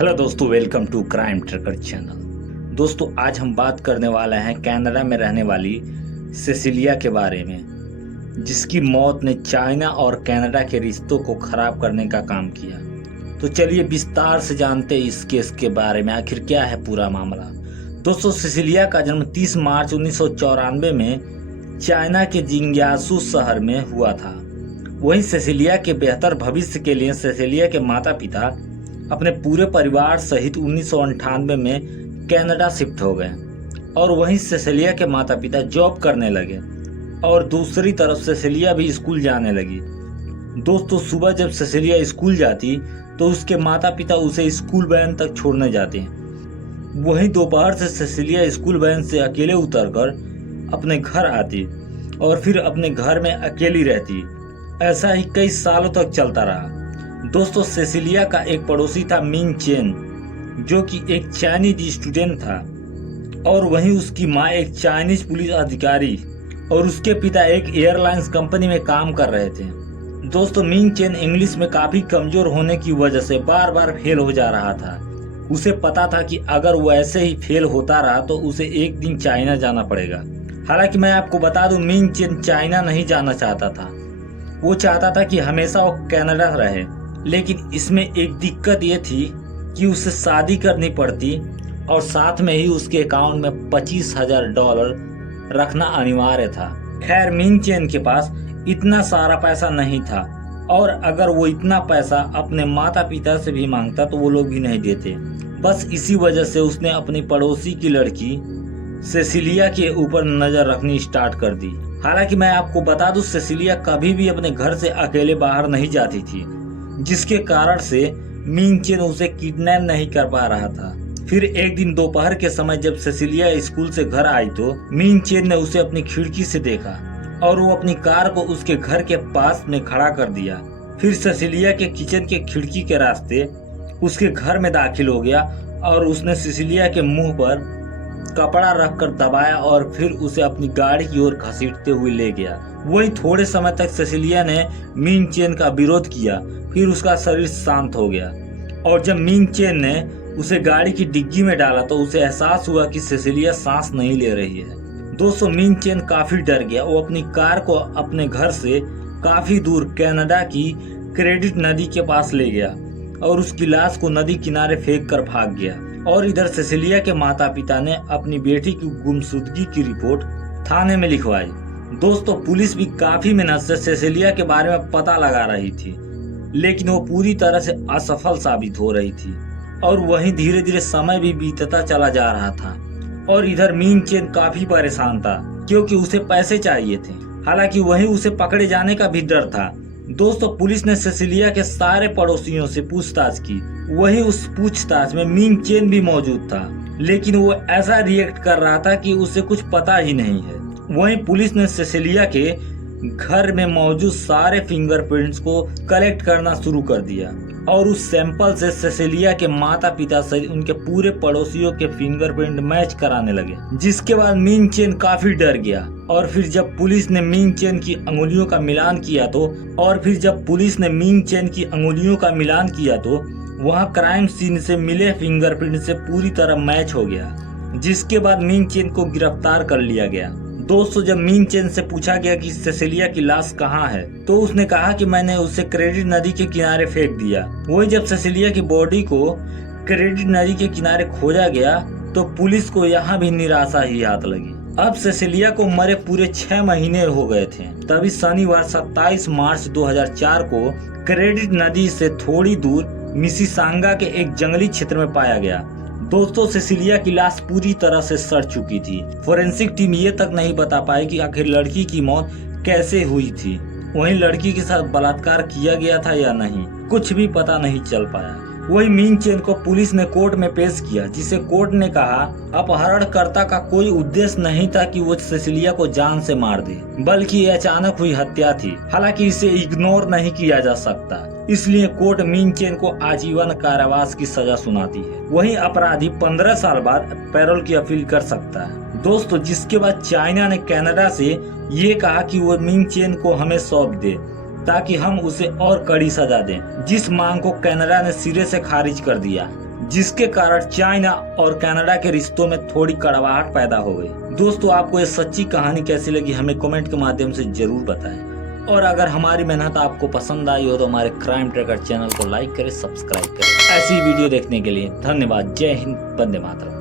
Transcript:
Hello दोस्तों, welcome to crime tracker channel. दोस्तों, आज हम बात करने वाले हैं कनाडा में रहने वाली सेसिलिया के बारे में, जिसकी मौत ने चाइना और कनाडा के रिश्तों को खराब करने का काम किया। तो चलिए विस्तार से जानते हैं इस केस के बारे में, आखिर क्या है पूरा मामला। दोस्तों, सेसिलिया का जन्म 30 मार्च 1994 में चाइना के जिंग्यासू शहर में हुआ था। वहीं सेसिलिया के बेहतर भविष्य के लिए सेसिलिया के माता पिता अपने पूरे परिवार सहित 1998 में कनाडा शिफ्ट हो गए और वहीं सेसिलिया के माता पिता जॉब करने लगे और दूसरी तरफ सेसिलिया भी स्कूल जाने लगी। दोस्तों, सुबह जब सेसिलिया स्कूल जाती तो उसके माता पिता उसे स्कूल वैन तक छोड़ने जाते हैं। वहीं दोपहर से सेसिलिया स्कूल वैन से अकेले उतरकर अपने घर आती और फिर अपने घर में अकेली रहती। ऐसा ही कई सालों तक चलता रहा। दोस्तों, सेसिलिया का एक पड़ोसी था मिंग चेन, जो कि एक चाइनीज स्टूडेंट था और वहीं उसकी माँ एक चाइनीज पुलिस अधिकारी और उसके पिता एक एयरलाइंस कंपनी में काम कर रहे थे। दोस्तों, मिंग चेन इंग्लिश में काफी कमजोर होने की वजह से बार बार फेल हो जा रहा था। उसे पता था कि अगर वो ऐसे ही फेल होता रहा तो उसे एक दिन चाइना जाना पड़ेगा। हालांकि मैं आपको बता दूं, मिंग चेन चाइना नहीं जाना चाहता था। वो चाहता था कि हमेशा वो कनाडा रहे, लेकिन इसमें एक दिक्कत ये थी कि उसे शादी करनी पड़ती और साथ में ही उसके अकाउंट में $25,000 रखना अनिवार्य था। खैर, मिंग चेन के पास इतना सारा पैसा नहीं था और अगर वो इतना पैसा अपने माता पिता से भी मांगता तो वो लोग भी नहीं देते। बस इसी वजह से उसने अपनी पड़ोसी की लड़की सेसिलिया के ऊपर नजर रखनी स्टार्ट कर दी। हालांकि मैं आपको बता दूं, सेसिलिया कभी भी अपने घर से अकेले बाहर नहीं जाती थी, जिसके कारण से मिंग चेन उसे किडनैप नहीं कर पा रहा था। फिर एक दिन दोपहर के समय जब सेसिलिया स्कूल से घर आई तो मिंग चेन ने उसे अपनी खिड़की से देखा और वो अपनी कार को उसके घर के पास में खड़ा कर दिया। फिर सेसिलिया के किचन के खिड़की के रास्ते उसके घर में दाखिल हो गया और उसने सेसिलिया के मुंह पर कपड़ा रखकर दबाया और फिर उसे अपनी गाड़ी की ओर घसीटते हुए ले गया। वही थोड़े समय तक सेसिलिया ने मिंग चेन का विरोध किया, फिर उसका शरीर शांत हो गया और जब मिंग चेन ने उसे गाड़ी की डिग्गी में डाला तो उसे एहसास हुआ कि सेसिलिया सांस नहीं ले रही है। दोस्तों, मिंग चेन काफी डर गया। वो अपनी कार को अपने घर से काफी दूर कनाडा की क्रेडिट नदी के पास ले गया और उसकी लाश को नदी किनारे फेंक कर भाग गया। और इधर सेसिलिया के माता पिता ने अपनी बेटी की गुमशुदगी की रिपोर्ट थाने में लिखवाई। दोस्तों, पुलिस भी काफी मेहनत से सेसिलिया के बारे में पता लगा रही थी, लेकिन वो पूरी तरह से असफल साबित हो रही थी और वहीं धीरे धीरे समय भी बीतता चला जा रहा था। और इधर मिंग चेन काफी परेशान था क्योंकि उसे पैसे चाहिए थे। हालांकि वहीं उसे पकड़े जाने का भी डर था। दोस्तों, पुलिस ने सेसिलिया के सारे पड़ोसियों से पूछताछ की। वहीं उस पूछताछ में मिंग चेन भी मौजूद था, लेकिन वो ऐसा रिएक्ट कर रहा था कि उसे कुछ पता ही नहीं है। वहीं पुलिस ने सेसिलिया के घर में मौजूद सारे फिंगरप्रिंट्स को कलेक्ट करना शुरू कर दिया और उस सैंपल से सेसिलिया के माता पिता सहित उनके पूरे पड़ोसियों के फिंगरप्रिंट मैच कराने लगे, जिसके बाद मिंग चेन काफी डर गया। और फिर जब पुलिस ने मिंग चेन की अंगुलियों का मिलान किया तो वहां क्राइम सीन से मिले फिंगरप्रिंट से पूरी तरह मैच हो गया, जिसके बाद मिंग चेन को गिरफ्तार कर लिया गया। दोस्तों, जब मिंग चेन से पूछा गया कि सेसिलिया की लाश कहाँ है तो उसने कहा कि मैंने उसे क्रेडिट नदी के किनारे फेंक दिया। वही जब सेसिलिया की बॉडी को क्रेडिट नदी के किनारे खोजा गया तो पुलिस को यहाँ भी निराशा ही हाथ लगी। अब सेसिलिया को मरे पूरे 6 महीने हो गए थे। तभी शनिवार 27 मार्च 2004 को क्रेडिट नदी से थोड़ी दूर मिसिसांगा के एक जंगली क्षेत्र में पाया गया। दोस्तों, सेसिलिया की लाश पूरी तरह से सड़ चुकी थी। फोरेंसिक टीम ये तक नहीं बता पाई कि आखिर लड़की की मौत कैसे हुई थी, वहीं लड़की के साथ बलात्कार किया गया था या नहीं, कुछ भी पता नहीं चल पाया। वही मिंग चेन को पुलिस ने कोर्ट में पेश किया, जिसे कोर्ट ने कहा अपहरणकर्ता का कोई उद्देश्य नहीं था कि वो सेसिलिया को जान से मार दे, बल्कि ये अचानक हुई हत्या थी। हालांकि इसे इग्नोर नहीं किया जा सकता, इसलिए कोर्ट मिंग चेन को आजीवन कारावास की सजा सुनाती है। वहीं अपराधी 15 साल बाद पैरोल की अपील कर सकता है। दोस्तों, जिसके बाद चाइना ने कनाडा से ये कहा कि वो मिंग चेन को हमें सौंप दे ताकि हम उसे और कड़ी सजा दें, जिस मांग को कनाडा ने सिरे से खारिज कर दिया। जिसके कारण चाइना और कनाडा के रिश्तों में थोड़ी कड़वाहट पैदा हो गई। दोस्तों, आपको ये सच्ची कहानी कैसी लगी हमें कमेंट के माध्यम से जरूर बताएं। और अगर हमारी मेहनत आपको पसंद आई हो तो हमारे क्राइम ट्रैकर चैनल को लाइक करें, सब्सक्राइब करें। ऐसी वीडियो देखने के लिए धन्यवाद। जय हिंद, वंदे मातरम।